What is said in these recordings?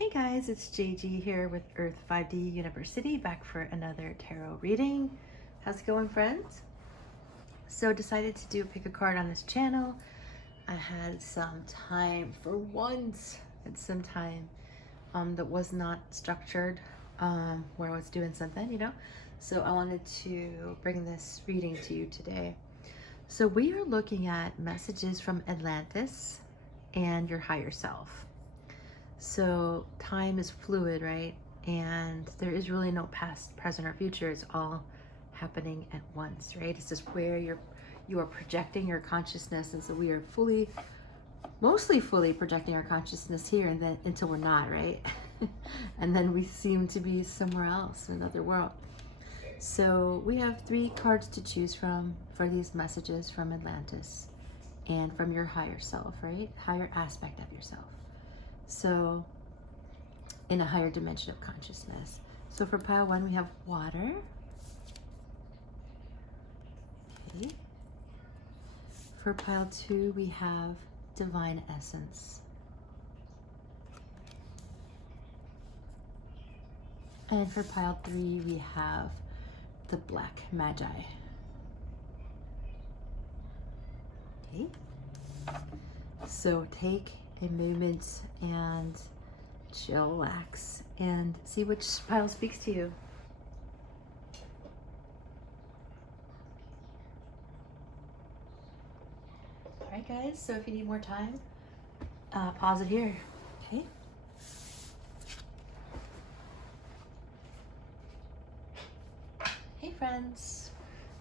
Hey guys, it's JG here with Earth-5D University, back for another tarot reading. How's it going, friends? So decided to do pick a card on this channel. I had some time for once, some time that was not structured, where I was doing something. So I wanted to bring this reading to you today. So we are looking at messages from Atlantis and your higher self. So time is fluid, right? And there is really no past, present, or future. It's all happening at once, right? It's just where you are projecting your consciousness. And so we are mostly fully projecting our consciousness here, and then until we're not, right? And then we seem to be somewhere else, in another world. So we have 3 cards to choose from for these messages from Atlantis and from your higher self, right? Higher aspect of yourself. So in a higher dimension of consciousness. So for pile 1, we have water. Okay. For pile 2, we have divine essence. And for pile 3, we have the black magi. Okay. So take a moment and chillax and see which pile speaks to you. All right, guys, so if you need more time, pause it here, okay? Hey, friends.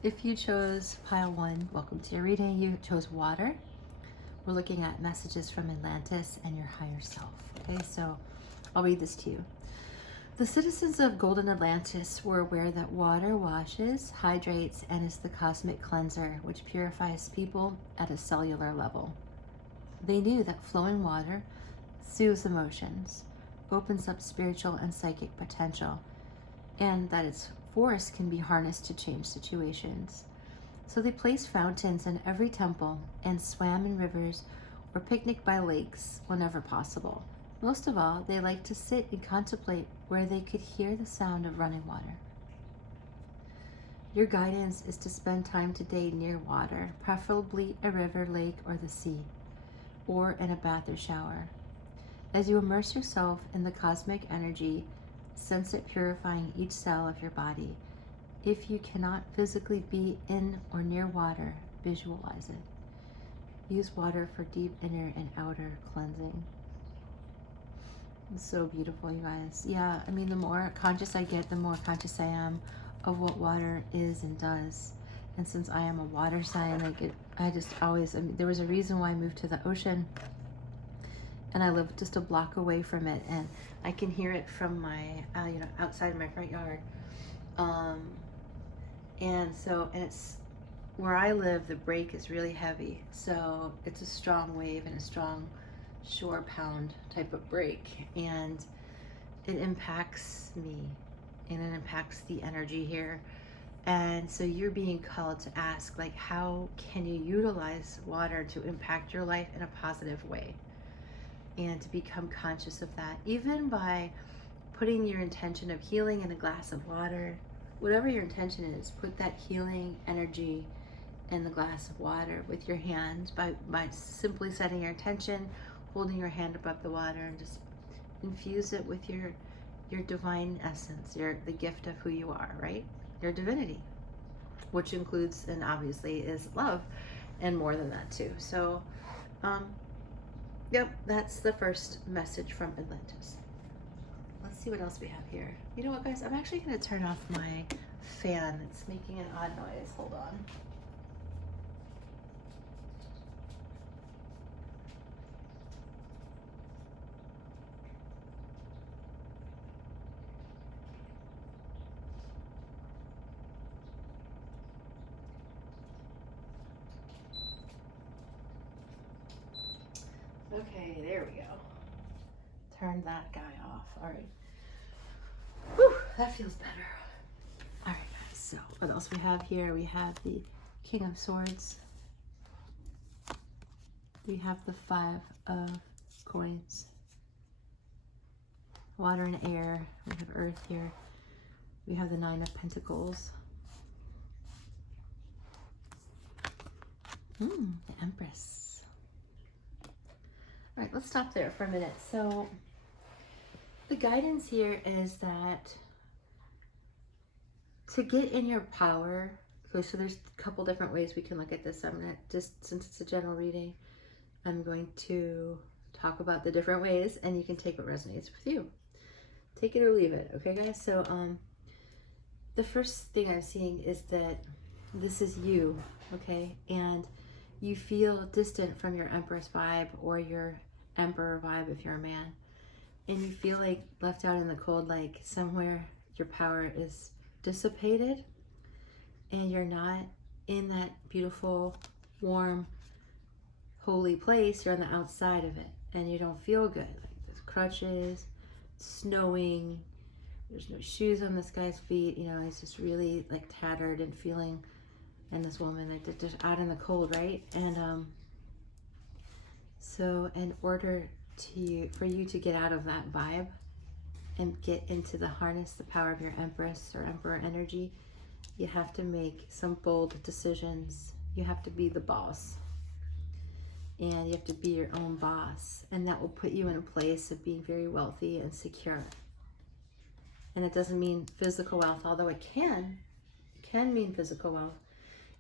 If you chose pile 1, welcome to your reading. You chose water. We're looking at messages from Atlantis and your higher self. Okay, so I'll read this to you. The citizens of Golden Atlantis were aware that water washes, hydrates, and is the cosmic cleanser which purifies people at a cellular level. They knew that flowing water soothes emotions, opens up spiritual and psychic potential, and that its force can be harnessed to change situations. So they placed fountains in every temple and swam in rivers or picnicked by lakes whenever possible. Most of all, they liked to sit and contemplate where they could hear the sound of running water. Your guidance is to spend time today near water, preferably a river, lake, or the sea, or in a bath or shower. As you immerse yourself in the cosmic energy, sense it purifying each cell of your body. If you cannot physically be in or near water, visualize it. Use water for deep inner and outer cleansing. It's so beautiful, you guys. Yeah, I mean, the more conscious I get, the more conscious I am of what water is and does. And since I am a water sign, I just always, there was a reason why I moved to the ocean, and I live just a block away from it, and I can hear it from my, outside my front yard. And it's where I live, the break is really heavy. So it's a strong wave and a strong shore pound type of break. And it impacts me and it impacts the energy here. And so you're being called to ask, like, how can you utilize water to impact your life in a positive way? And to become conscious of that, even by putting your intention of healing in a glass of water. Whatever your intention is, put that healing energy in the glass of water with your hand by simply setting your intention, holding your hand above the water, and just infuse it with your divine essence, the gift of who you are, right? Your divinity, which includes and obviously is love, and more than that too. So, yep, that's the first message from Atlantis. Let's see what else we have here. You know what, guys? I'm actually going to turn off my fan. It's making an odd noise. Hold on. Okay, there we go. Turn that guy off. All right. Whew, that feels better. All right, guys. So what else we have here? We have the King of Swords. We have the 5 of Coins. water and air. We have earth here. We have the Nine of Pentacles. The Empress. All right, let's stop there for a minute. So the guidance here is that to get in your power, okay, so there's a couple different ways we can look at this. I'm gonna, just since it's a general reading, I'm going to talk about the different ways and you can take what resonates with you. Take it or leave it, okay guys? So the first thing I'm seeing is that this is you, okay? And you feel distant from your Empress vibe or your Emperor vibe if you're a man. And you feel like left out in the cold, like somewhere your power is dissipated and you're not in that beautiful, warm, holy place. You're on the outside of it and you don't feel good. Like there's crutches, snowing, there's no shoes on this guy's feet, you know, he's just really like tattered and feeling, and this woman, like they're just out in the cold, right? And so in order for you to get out of that vibe and get into the harness the power of your Empress or Emperor energy, you have to make some bold decisions. You have to be the boss and you have to be your own boss, and that will put you in a place of being very wealthy and secure. And it doesn't mean physical wealth, although it can mean physical wealth.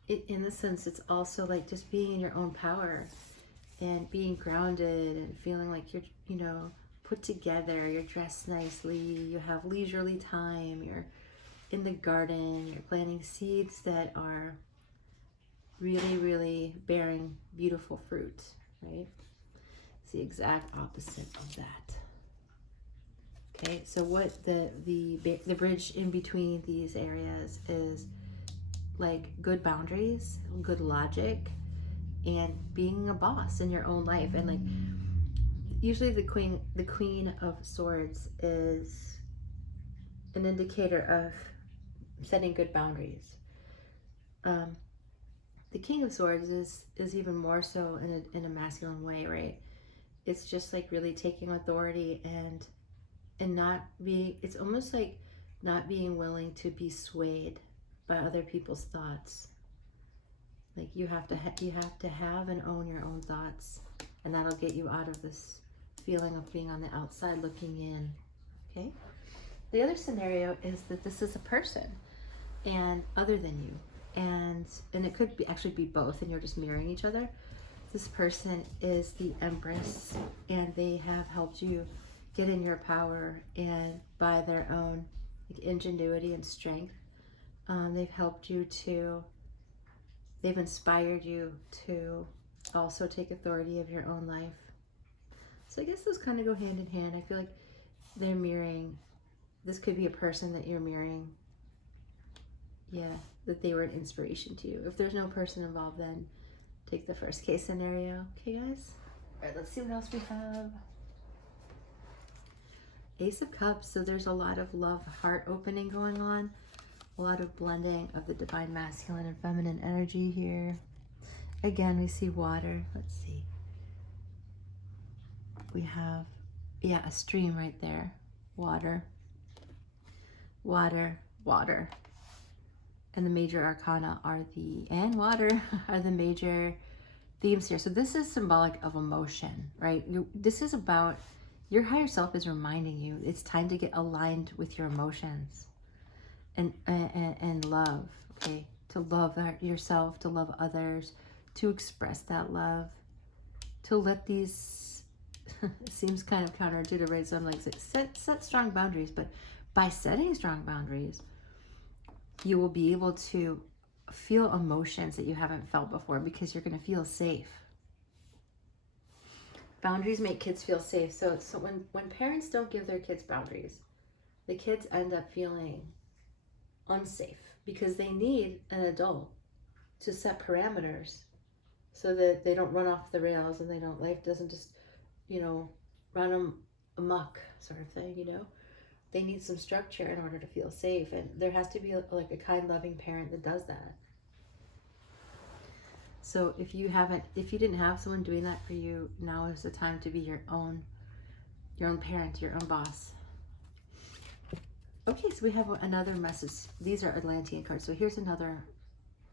In the sense, it's also like just being in your own power and being grounded and feeling like you're, you know, put together, you're dressed nicely, you have leisurely time, you're in the garden, you're planting seeds that are really, really bearing beautiful fruit, right? It's the exact opposite of that. Okay, so what the bridge in between these areas is like good boundaries, good logic, and being a boss in your own life. And like usually the Queen of Swords is an indicator of setting good boundaries. The King of Swords is even more so in a masculine way, right? It's just like really taking authority and not being, it's almost like not being willing to be swayed by other people's thoughts. Like you have to have and own your own thoughts, and that'll get you out of this feeling of being on the outside looking in. Okay. The other scenario is that this is a person and other than you, and it could be actually be both, and you're just mirroring each other. This person is the Empress, and they have helped you get in your power, and by their own like ingenuity and strength, they've helped you to, they've inspired you to also take authority of your own life. So I guess those kind of go hand in hand. I feel like they're mirroring, this could be a person that you're mirroring. Yeah, that they were an inspiration to you. If there's no person involved, then take the first case scenario. Okay, guys? All right, let's see what else we have. Ace of Cups. So there's a lot of love, heart opening going on. A lot of blending of the divine masculine and feminine energy here. Again, we see water. Let's see. We have, yeah, a stream right there. Water, water, water. And the major arcana are and water are the major themes here. So this is symbolic of emotion, right? This is about, your higher self is reminding you it's time to get aligned with your emotions and love, okay? To love yourself, to love others, to express that love, to let these, it seems kind of counterintuitive, right? So I'm like, set strong boundaries, but by setting strong boundaries, you will be able to feel emotions that you haven't felt before because you're going to feel safe. Boundaries make kids feel safe. So when parents don't give their kids boundaries, the kids end up feeling unsafe because they need an adult to set parameters so that they don't run off the rails and life doesn't just, you know, run them amok sort of thing, you know. They need some structure in order to feel safe, and there has to be like a kind, loving parent that does that. So if you didn't have someone doing that for you, now is the time to be your own parent, your own boss. Okay, so we have another message. These are Atlantean cards. So here's another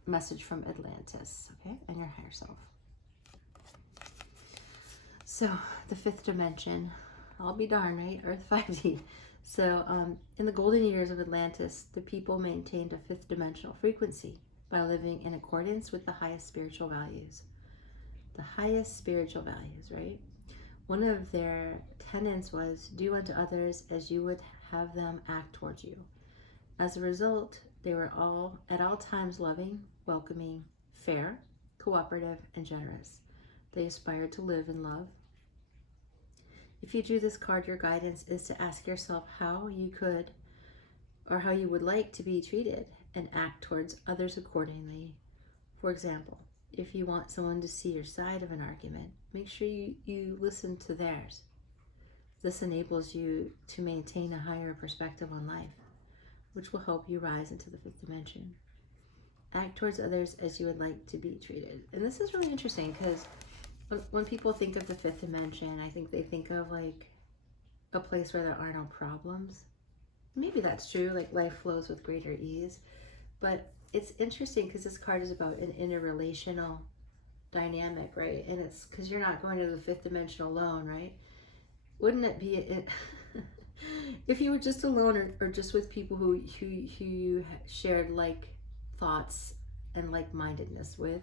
message from Atlantis, okay, and your higher self. So the fifth dimension, I'll be darned, right? Earth-5D. So in the golden years of Atlantis, the people maintained a fifth dimensional frequency by living in accordance with the highest spiritual values. The highest spiritual values, right? One of their tenets was do unto others as you would have them act towards you. As a result, they were all at all times loving, welcoming, fair, cooperative, and generous. They aspired to live in love. If you drew this card, your guidance is to ask yourself how you could or how you would like to be treated and act towards others accordingly. For example, if you want someone to see your side of an argument, make sure you listen to theirs. This enables you to maintain a higher perspective on life, which will help you rise into the fifth dimension. Act towards others as you would like to be treated. And this is really interesting because when people think of the fifth dimension, I think they think of like a place where there are no problems. Maybe that's true, like life flows with greater ease. But it's interesting because this card is about an interrelational dynamic, right? And it's because you're not going to the fifth dimension alone, right? Wouldn't it be if you were just alone or just with people who you shared like thoughts and like-mindedness with?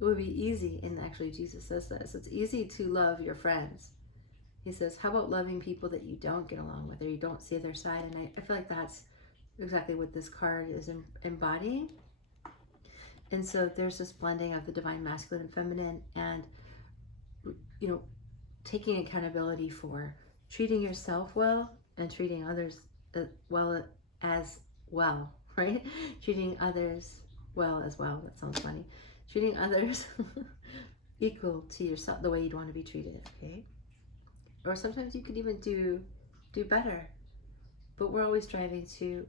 It would be easy, and actually Jesus says this, it's easy to love your friends. He says, how about loving people that you don't get along with or you don't see their side? And I feel like that's exactly what this card is embodying. And so there's this blending of the divine masculine and feminine and, you know, taking accountability for treating yourself well and treating others well as well, right? Treating others well as well. That sounds funny. Treating others equal to yourself, the way you'd want to be treated, okay? Or sometimes you could even do better, but we're always striving to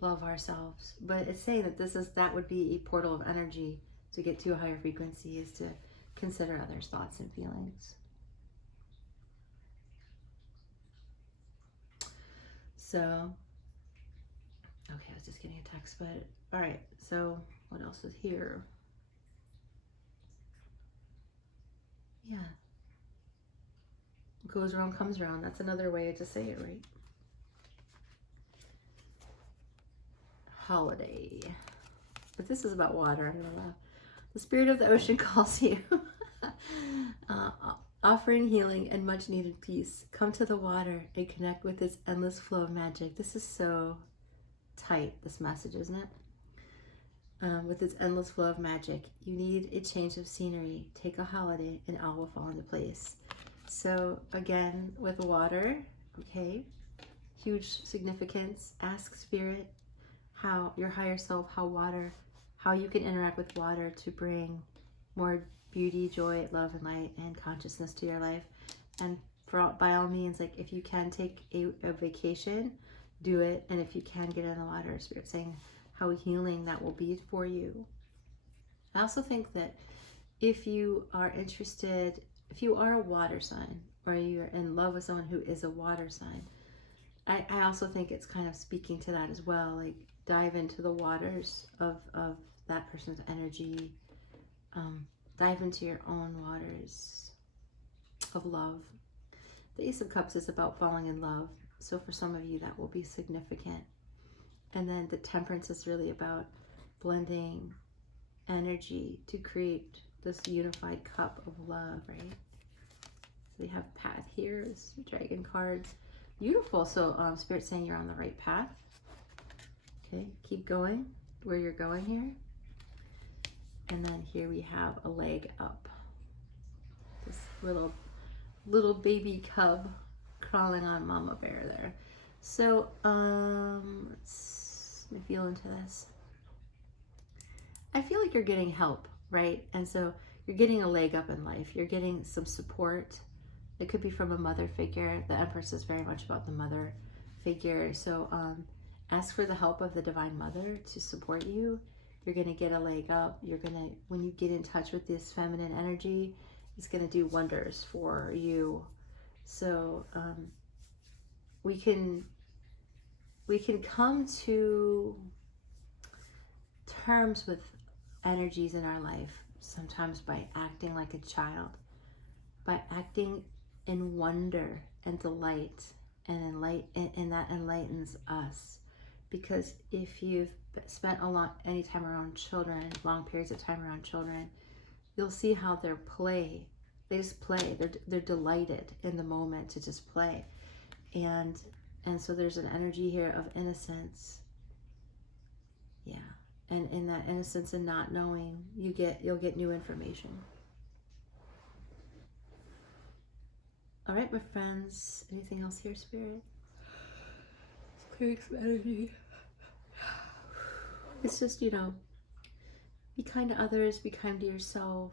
love ourselves. But it's saying that that would be a portal of energy to get to a higher frequency, is to consider others' thoughts and feelings. So, okay, I was just getting a text, but all right, so what else is here? Yeah. What goes around comes around. That's another way to say it, right? Holiday. But this is about water. I'm gonna laugh. The spirit of the ocean calls you. Offering healing and much needed peace. Come to the water and connect with its endless flow of magic. This is so tight, this message, isn't it? With its endless flow of magic. You need a change of scenery. Take a holiday and all will fall into place. So again, with water, okay, huge significance. Ask spirit, how your higher self, how you can interact with water to bring more beauty, joy, love, and light and consciousness to your life. And by all means, like if you can take a vacation, do it. And if you can get in the water, spirit saying how healing that will be for you. I also think that if you are interested, if you are a water sign or you're in love with someone who is a water sign, I also think it's kind of speaking to that as well. Like dive into the waters of that person's energy. Dive into your own waters of love. The Ace of Cups is about falling in love. So for some of you, that will be significant. And then the Temperance is really about blending energy to create this unified cup of love, right? So we have Path here, this dragon cards. Beautiful. So Spirit's saying you're on the right path. Okay, keep going where you're going here. And then here we have a leg up. This little baby cub crawling on mama bear there. So let me feel into this. I feel like you're getting help, right? And so you're getting a leg up in life. You're getting some support. It could be from a mother figure. The Empress is very much about the mother figure. So ask for the help of the Divine Mother to support you. You're going to get a leg up. When you get in touch with this feminine energy, it's going to do wonders for you. So we can we can come to terms with energies in our life sometimes by acting like a child, by acting in wonder and delight, and that enlightens us. Because if you've spent any time around children, long periods of time around children, you'll see how they just play. They're delighted in the moment to just play, and so there's an energy here of innocence. Yeah, and in that innocence and not knowing, you'll get new information. All right, my friends. Anything else here, Spirit? It's clearing some energy. It's just, be kind to others, be kind to yourself.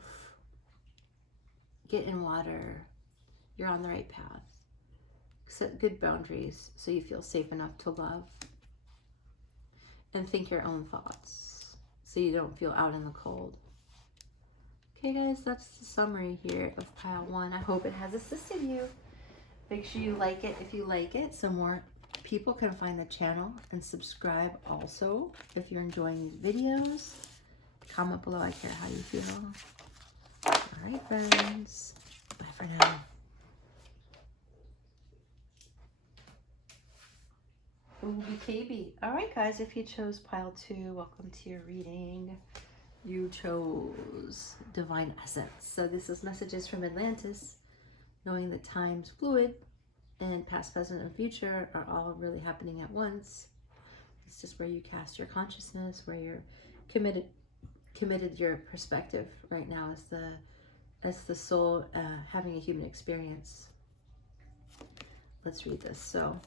Get in water. You're on the right path. Set good boundaries so you feel safe enough to love. And think your own thoughts so you don't feel out in the cold. Okay, guys, that's the summary here of pile 1. I hope it has assisted you. Make sure you like it if you like it, so more people can find the channel, and subscribe also if you're enjoying these videos. Comment below. I care how you feel. All right, friends. Bye for now. Ooh, BKB. All right, guys, if you chose pile 2, welcome to your reading. You chose Divine Essence. So this is messages from Atlantis, knowing that time's fluid and past, present, and future are all really happening at once. It's just where you cast your consciousness, where you're committed your perspective right now as the soul having a human experience. Let's read this. So,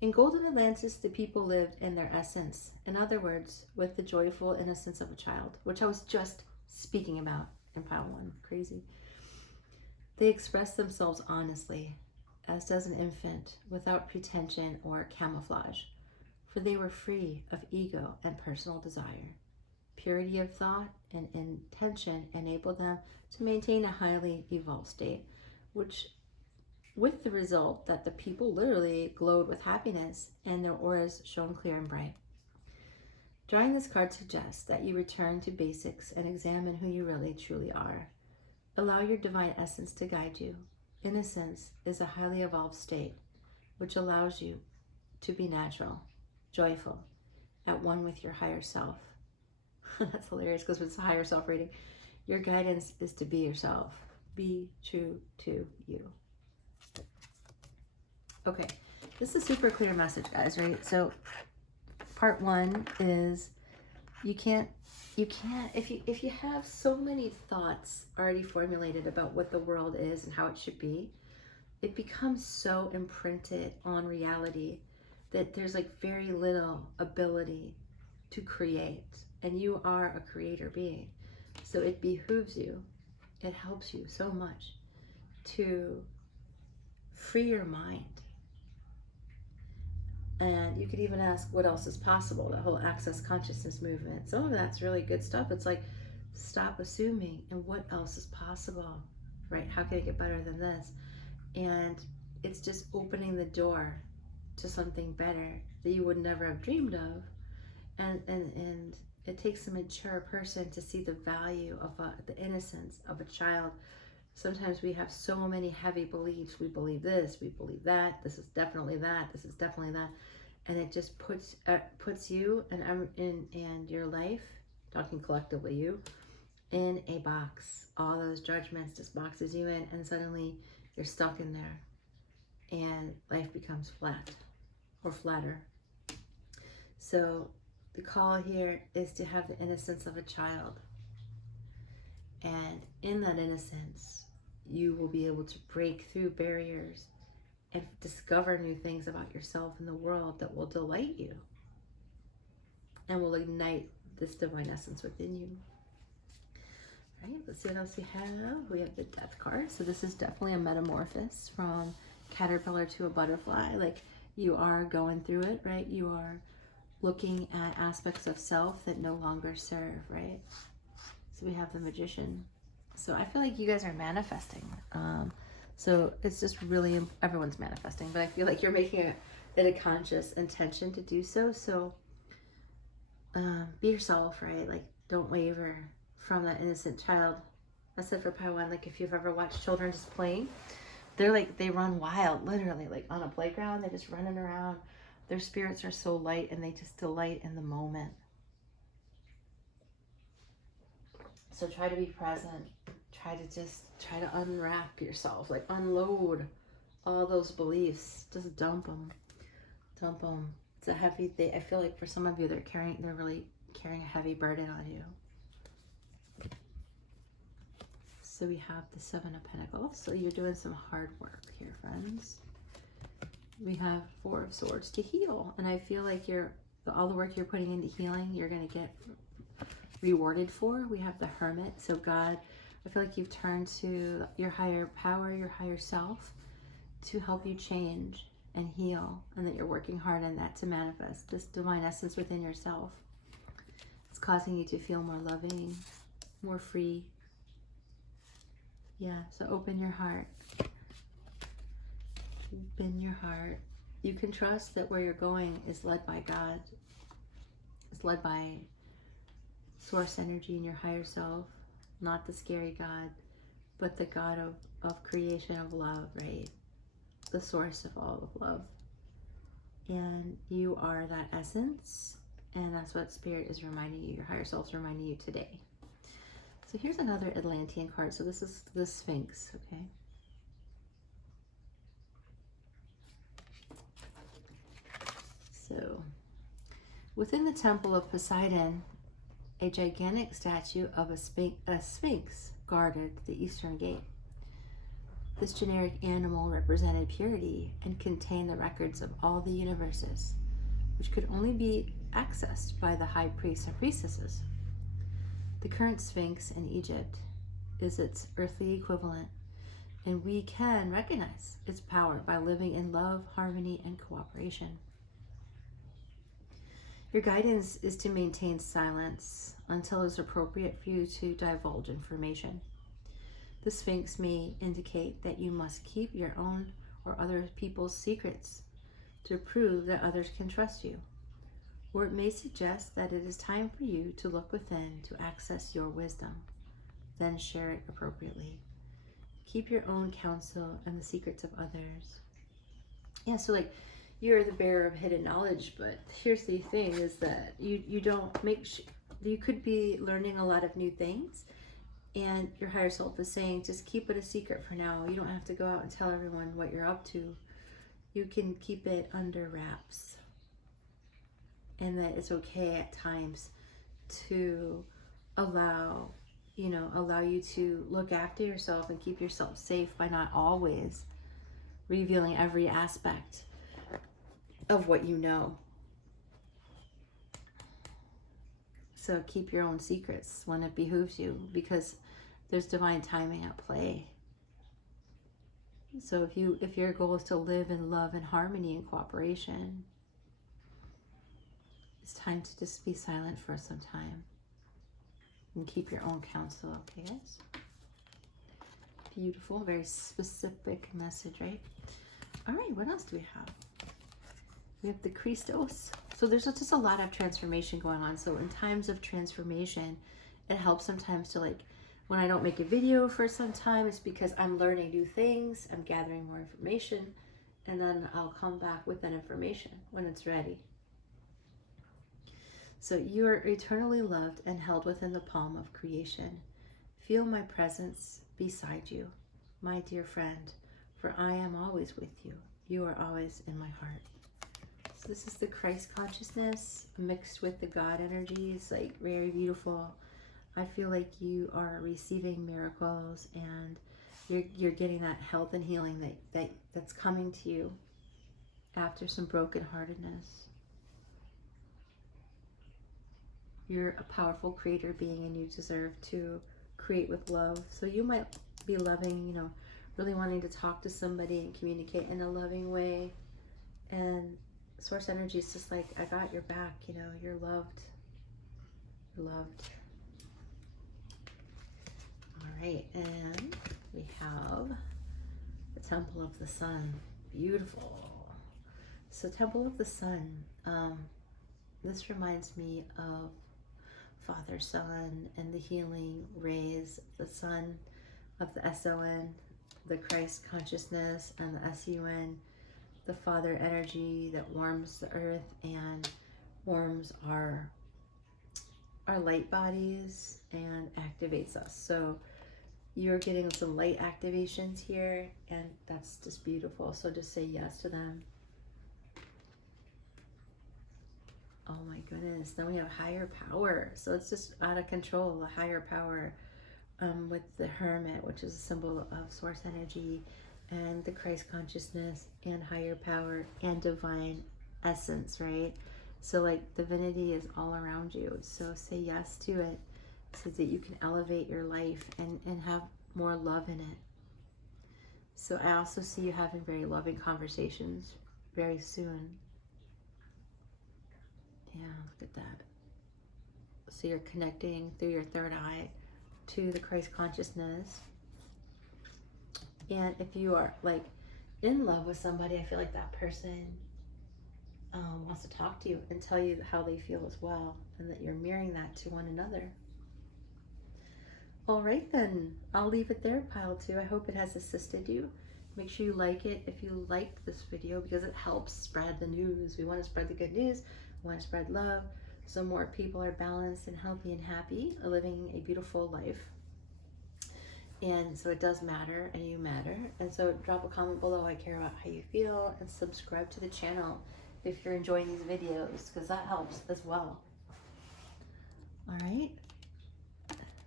in Golden Atlantis, the people lived in their essence. In other words, with the joyful innocence of a child, which I was just speaking about in pile 1. Crazy. They expressed themselves honestly, as does an infant, without pretension or camouflage, for they were free of ego and personal desire. Purity of thought and intention enabled them to maintain a highly evolved state, with the result that the people literally glowed with happiness and their auras shone clear and bright. Drawing this card suggests that you return to basics and examine who you really truly are. Allow your divine essence to guide you. Innocence is a highly evolved state, which allows you to be natural, joyful, at one with your higher self. That's hilarious because it's a higher self reading. Your guidance is to be yourself. Be true to you. Okay, this is a super clear message, guys, right? So part 1 is you can't if you have so many thoughts already formulated about what the world is and how it should be, it becomes so imprinted on reality that there's like very little ability to create, and you are a creator being. So it behooves you, it helps you so much to free your mind. And you could even ask what else is possible, that whole access consciousness movement. Some of that's really good stuff. It's like, stop assuming and what else is possible, right? How can I get better than this? And it's just opening the door to something better that you would never have dreamed of. And it takes a mature person to see the value of the innocence of a child. Sometimes we have so many heavy beliefs. We believe this, we believe that, this is definitely that, this is definitely that. And it just puts you and your life, talking collectively you, in a box. All those judgments just boxes you in, and suddenly you're stuck in there. And life becomes flat or flatter. So the call here is to have the innocence of a child. And in that innocence, you will be able to break through barriers and discover new things about yourself and the world that will delight you and will ignite this divine essence within you. All right, let's see what else we have. We have the Death card. So this is definitely a metamorphosis from caterpillar to a butterfly. Like, you are going through it, right? You are looking at aspects of self that no longer serve, right? So we have the Magician. So I feel like you guys are manifesting. So it's just really, everyone's manifesting, but I feel like you're making in a conscious intention to do so. So be yourself, right? Like, don't waver from that innocent child. I said for Paiwan, like, if you've ever watched children just playing, they're like, they run wild, literally, like on a playground, they're just running around. Their spirits are so light and they just delight in the moment. So try to be present. Try to unwrap yourself, like unload all those beliefs. Just dump them. Dump them. It's a heavy thing. I feel like for some of you, they're really carrying a heavy burden on you. So we have the Seven of Pentacles. So you're doing some hard work here, friends. We have Four of Swords to heal. And I feel like all the work you're putting into healing, you're going to get rewarded for. We have the Hermit. So God, I feel like you've turned to your higher power, your higher self, to help you change and heal, and that you're working hard on that to manifest this divine essence within yourself. It's causing you to feel more loving, more free. Yeah, so open your heart. Open your heart. You can trust that where you're going is led by God. It's led by source energy in your higher self, not the scary God, but the God of creation, of love, right? The source of all of love. And you are that essence, and that's what Spirit is reminding you, your higher self is reminding you today. So here's another Atlantean card. So this is the Sphinx, okay? So within the temple of Poseidon, a gigantic statue of a sphinx guarded the eastern gate. This generic animal represented purity and contained the records of all the universes, which could only be accessed by the high priests and priestesses. The current Sphinx in Egypt is its earthly equivalent, and we can recognize its power by living in love, harmony, and cooperation. Your guidance is to maintain silence until it's appropriate for you to divulge information. The Sphinx may indicate that you must keep your own or other people's secrets to prove that others can trust you. Or it may suggest that it is time for you to look within to access your wisdom, then share it appropriately. Keep your own counsel and the secrets of others. Yeah, so like, you're the bearer of hidden knowledge, but here's the thing is that you don't you could be learning a lot of new things, and your higher self is saying, just keep it a secret for now. You don't have to go out and tell everyone what you're up to. You can keep it under wraps. And that it's okay at times to allow you to look after yourself and keep yourself safe by not always revealing every aspect of what you know. So keep your own secrets when it behooves you, because there's divine timing at play. So if your goal is to live in love and harmony and cooperation, it's time to just be silent for some time and keep your own counsel, okay, guys? Beautiful, very specific message, right? All right, what else do we have? We have the Christos. So there's just a lot of transformation going on. So in times of transformation, it helps sometimes to, like, when I don't make a video for some time, it's because I'm learning new things, I'm gathering more information, and then I'll come back with that information when it's ready. So you are eternally loved and held within the palm of creation. Feel my presence beside you, my dear friend, for I am always with you. You are always in my heart. So this is the Christ consciousness mixed with the God energy. It's like very beautiful. I feel like you are receiving miracles, and you're getting that health and healing that's coming to you after some brokenheartedness. You're a powerful creator being, and you deserve to create with love. So you might be loving, really wanting to talk to somebody and communicate in a loving way. And source energy is just like, I got your back, you're loved. You're loved. All right, and we have the Temple of the Sun. Beautiful. So Temple of the Sun, this reminds me of Father Son and the healing rays of the sun, of the SON, the Christ consciousness, and the SUN, the Father energy that warms the earth and warms our light bodies and activates us. So you're getting some light activations here, and that's just beautiful. So just say yes to them. Oh my goodness. Then we have higher power. So it's just out of control, a higher power, with the Hermit, which is a symbol of source energy, and the Christ consciousness, and higher power, and divine essence, right? So like divinity is all around you. So say yes to it so that you can elevate your life and have more love in it. So I also see you having very loving conversations very soon. Yeah, look at that. So you're connecting through your third eye to the Christ consciousness. And if you are like in love with somebody, I feel like that person wants to talk to you and tell you how they feel as well, and that you're mirroring that to one another. All right, then I'll leave it there, pile 2. I hope it has assisted you. Make sure you like it if you liked this video, because it helps spread the news. We want to spread the good news. We want to spread love, so more people are balanced and healthy and happy, living a beautiful life. And so it does matter, and you matter. And so drop a comment below. I care about how you feel, and subscribe to the channel if you're enjoying these videos, because that helps as well. All right.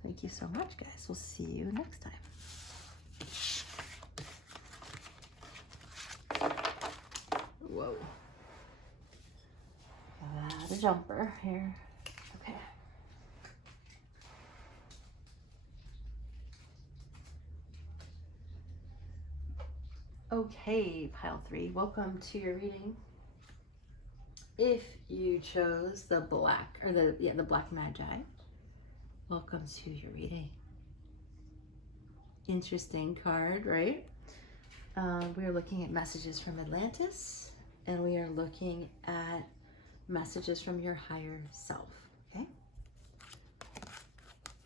Thank you so much, guys. We'll see you next time. Whoa. The jumper here. Okay. Okay, pile 3. Welcome to your reading. If you chose the black, or the Black Magi, welcome to your reading. Interesting card, right? We are looking at messages from Atlantis, and we are looking at messages from your higher self, okay?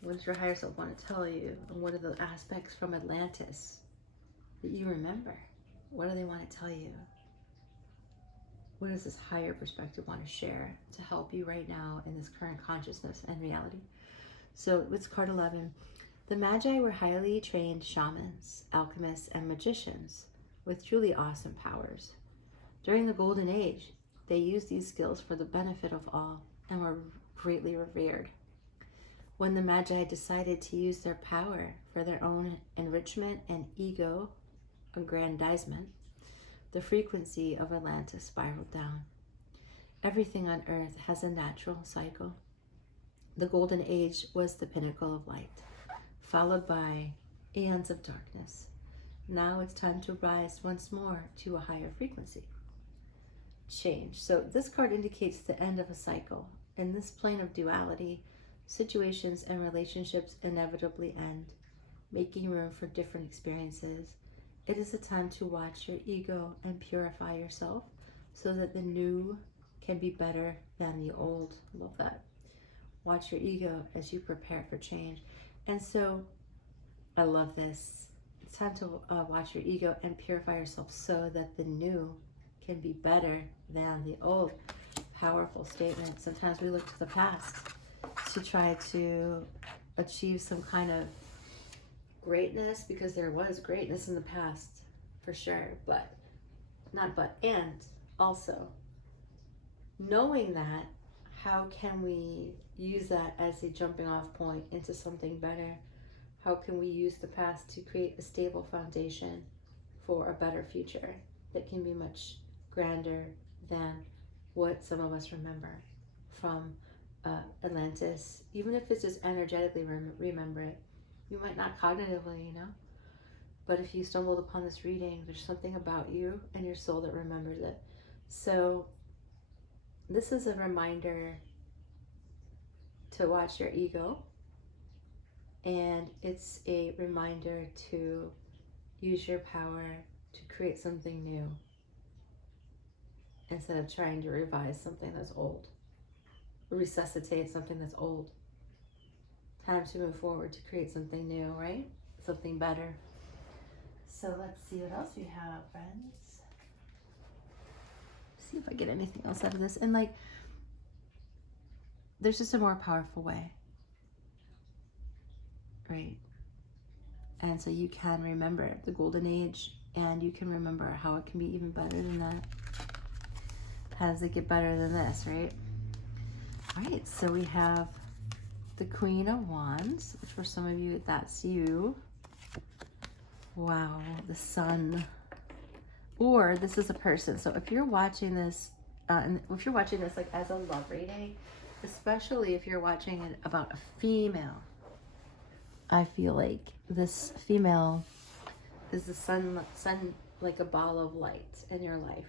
What does your higher self want to tell you? And what are the aspects from Atlantis that you remember? What do they want to tell you? What does this higher perspective want to share to help you right now in this current consciousness and reality? So with card 11, the Magi were highly trained shamans, alchemists, and magicians with truly awesome powers. During the Golden Age, they used these skills for the benefit of all and were greatly revered. When the Magi decided to use their power for their own enrichment and ego aggrandizement, the frequency of Atlantis spiraled down. Everything on Earth has a natural cycle. The Golden Age was the pinnacle of light, followed by eons of darkness. Now it's time to rise once more to a higher frequency. Change. So this card indicates the end of a cycle. In this plane of duality, situations and relationships inevitably end, making room for different experiences. It is a time to watch your ego and purify yourself so that the new can be better than the old. Love that. Watch your ego as you prepare for change. And so I love this. It's time to watch your ego and purify yourself so that the new can be better than the old. Powerful statement. Sometimes we look to the past to try to achieve some kind of greatness, because there was greatness in the past for sure, and also knowing that, how can we use that as a jumping off point into something better? How can we use the past to create a stable foundation for a better future that can be much grander than what some of us remember from Atlantis? Even if it's just energetically remember it, you might not cognitively, you know, but if you stumbled upon this reading, there's something about you and your soul that remembers it. So this is a reminder to watch your ego, and it's a reminder to use your power to create something new instead of trying to revise something that's old, resuscitate something that's old. Time to move forward to create something new, right? Something better. So let's see what else we have, friends. See if I get anything else out of this. And like, there's just a more powerful way, right? And so you can remember the golden age, and you can remember how it can be even better than that. How does it get better than this, right? All right, so we have the Queen of Wands, which for some of you, that's you. Wow, the Sun. Or this is a person. So if you're watching this, and if you're watching this like as a love reading, especially if you're watching it about a female, I feel like this female is the sun like a ball of light in your life.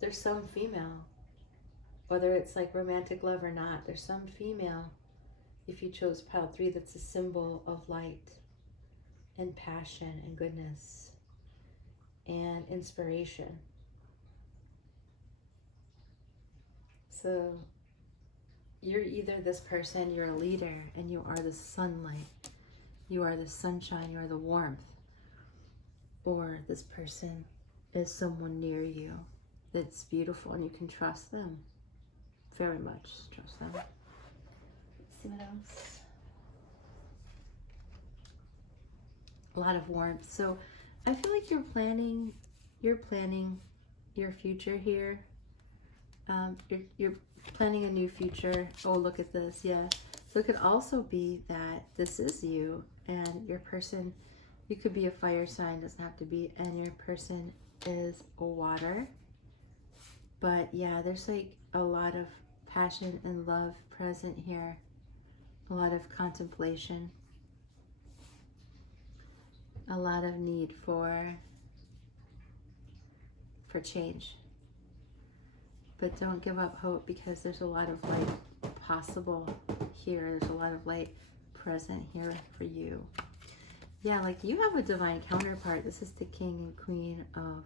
There's some female, whether it's like romantic love or not, there's some female, if you chose pile 3, that's a symbol of light and passion and goodness and inspiration. So you're either this person, you're a leader, and you are the sunlight, you are the sunshine, you are the warmth, or this person is someone near you that's beautiful and you can trust them. Very much trust them. Let's see what else. A lot of warmth. So I feel like you're planning your future here. You're planning a new future. Oh, look at this. Yeah. So it could also be that this is you and your person, you could be a fire sign, doesn't have to be, and your person is a water. But yeah, there's like a lot of passion and love present here. A lot of contemplation. A lot of need for change. But don't give up hope, because there's a lot of light possible here. There's a lot of light present here for you. Yeah, like you have a divine counterpart. This is the King and Queen of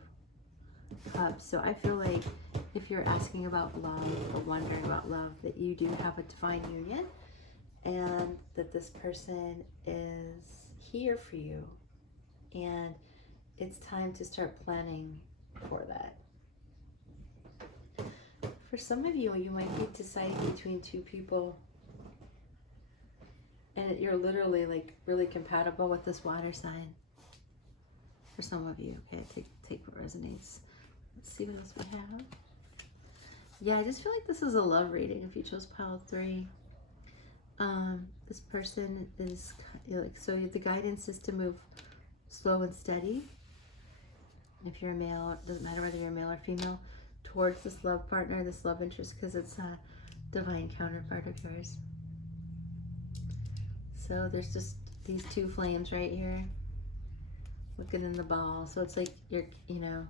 Cups. So I feel like if you're asking about love or wondering about love, that you do have a divine union, and that this person is here for you. And it's time to start planning for that. For some of you, you might be deciding between two people, and you're literally like really compatible with this water sign. For some of you, okay, take what resonates. Let's see what else we have. Yeah, I just feel like this is a love reading if you chose pile 3. This person is like, so the guidance is to move slow and steady. If you're a male, it doesn't matter whether you're male or female, towards this love partner, this love interest, because it's a divine counterpart of yours. So there's just these two flames right here looking in the ball. So it's like you're, you know,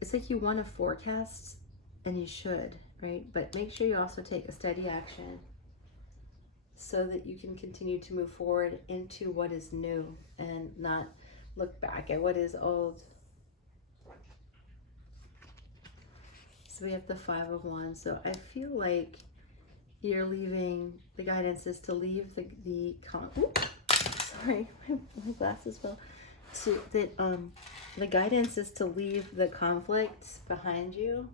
it's like you want to forecast, and you should, right? But make sure you also take a steady action so that you can continue to move forward into what is new and not look back at what is old. So we have the 5 of Wands. So I feel like you're leaving, the guidance is to leave sorry, my glasses fell. So that the guidance is to leave the conflict behind you,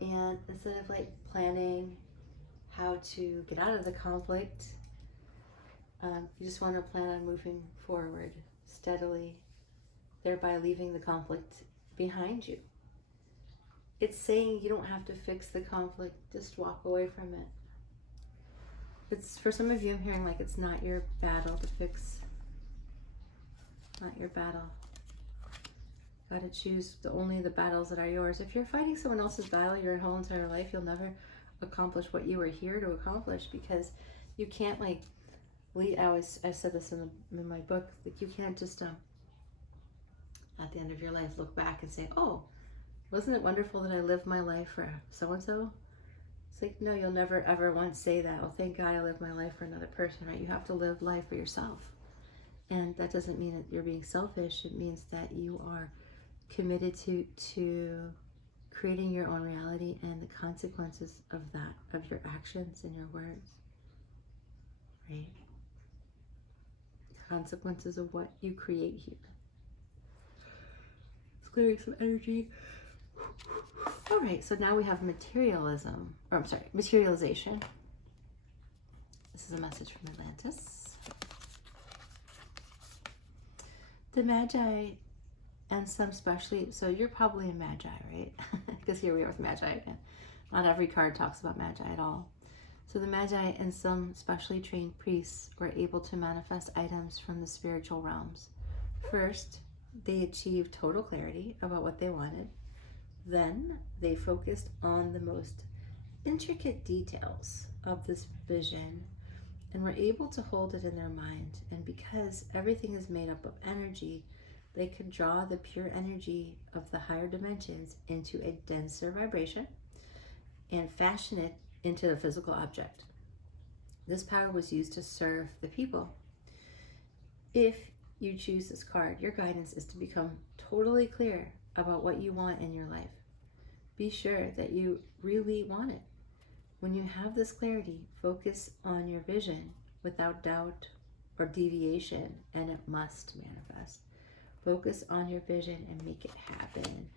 and instead of like planning how to get out of the conflict, you just want to plan on moving forward steadily, thereby leaving the conflict behind you. It's saying you don't have to fix the conflict, just walk away from it. It's, for some of you, I'm hearing like it's not your battle to fix. Not your battle. Gotta choose only the battles that are yours. If you're fighting someone else's battle your whole entire life, you'll never accomplish what you were here to accomplish, because you can't like lead. I said this in my book, like you can't just at the end of your life look back and say, oh, wasn't it wonderful that I lived my life for so-and-so? It's like, no, you'll never ever once say that. Oh, thank God I lived my life for another person, right? You have to live life for yourself. And that doesn't mean that you're being selfish. It means that you are committed to creating your own reality and the consequences of that, of your actions and your words, right? Consequences of what you create here. It's clearing some energy. All right, so now we have materialization. This is a message from Atlantis. The Magi, and some especially, so you're probably a Magi, right? Because here we are with Magi again. Not every card talks about Magi at all. So the Magi and some specially trained priests were able to manifest items from the spiritual realms. First, they achieved total clarity about what they wanted. Then they focused on the most intricate details of this vision and were able to hold it in their mind. And because everything is made up of energy, they could draw the pure energy of the higher dimensions into a denser vibration and fashion it into a physical object. This power was used to serve the people. If you choose this card, your guidance is to become totally clear about what you want in your life. Be sure that you really want it. When you have this clarity, focus on your vision without doubt or deviation, and it must manifest. Focus on your vision and make it happen.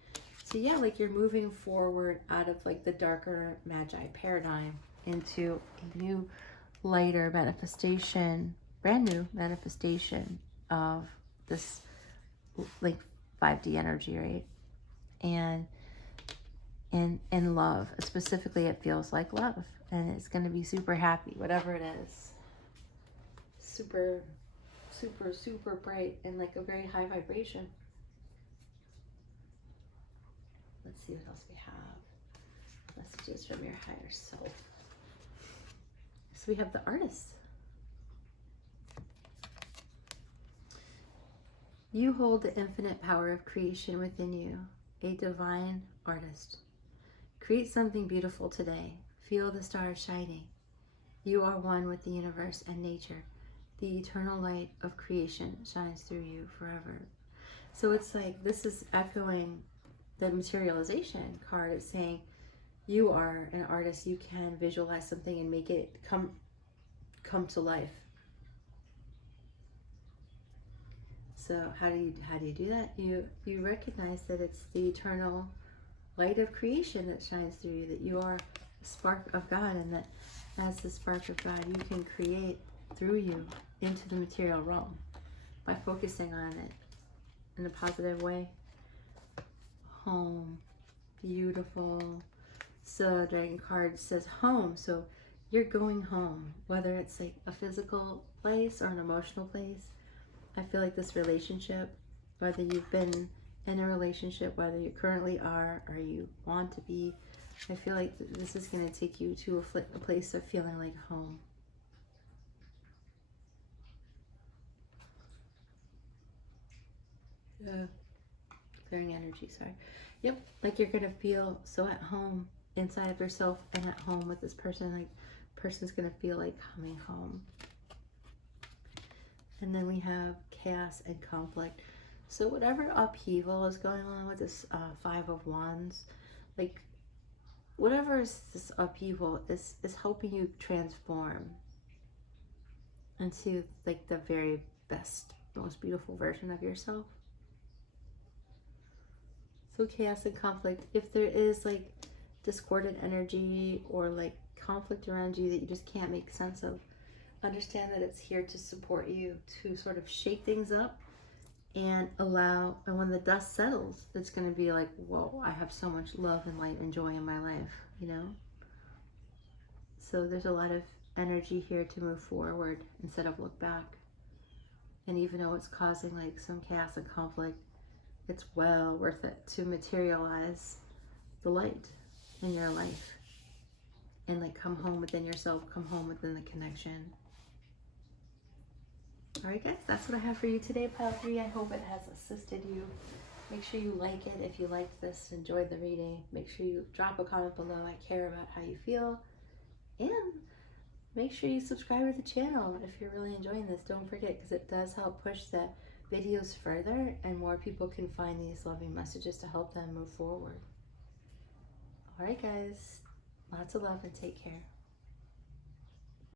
So yeah, like you're moving forward out of like the darker Magi paradigm into a new, lighter manifestation, brand new manifestation of this like 5D energy, right? And love. Specifically, it feels like love. And it's going to be super happy, whatever it is. Super, super, super bright and like a very high vibration. Let's see what else we have. Messages from your higher self. So we have the artist. You hold the infinite power of creation within you, a divine artist. Create something beautiful today. Feel the stars shining. You are one with the universe and nature. The eternal light of creation shines through you forever. So it's like, this is echoing the materialization card. It's saying you are an artist. You can visualize something and make it come to life. So how do you do that? You recognize that it's the eternal light of creation that shines through you, that you are a spark of God, and that as the spark of God, you can create through you into the material realm by focusing on it in a positive way. Home, beautiful. So Dragon card says home, so you're going home, whether it's like a physical place or an emotional place. I feel like this relationship, whether you've been in a relationship, whether you currently are or you want to be, I feel like this is going to take you to a place of feeling like home. Clearing energy, sorry. Yep, like you're going to feel so at home inside of yourself and at home with this person. Like, person's going to feel like coming home. And then we have chaos and conflict. So whatever upheaval is going on with this 5 of Wands, like whatever is this upheaval is helping you transform into like the very best, most beautiful version of yourself. So chaos and conflict, if there is like discordant energy or like conflict around you that you just can't make sense of, understand that it's here to support you to sort of shake things up and allow, and when the dust settles, it's going to be like, whoa, I have so much love and light and joy in my life, you know? So there's a lot of energy here to move forward instead of look back. And even though it's causing like some chaos and conflict, it's well worth it to materialize the light in your life and like come home within yourself, come home within the connection. All right, guys, that's what I have for you today, Pile 3. I hope it has assisted you. Make sure you like it if you liked this, enjoyed the reading. Make sure you drop a comment below. I care about how you feel. And make sure you subscribe to the channel if you're really enjoying this. Don't forget, because it does help push that videos further and more people can find these loving messages to help them move forward. All right, guys, lots of love and take care.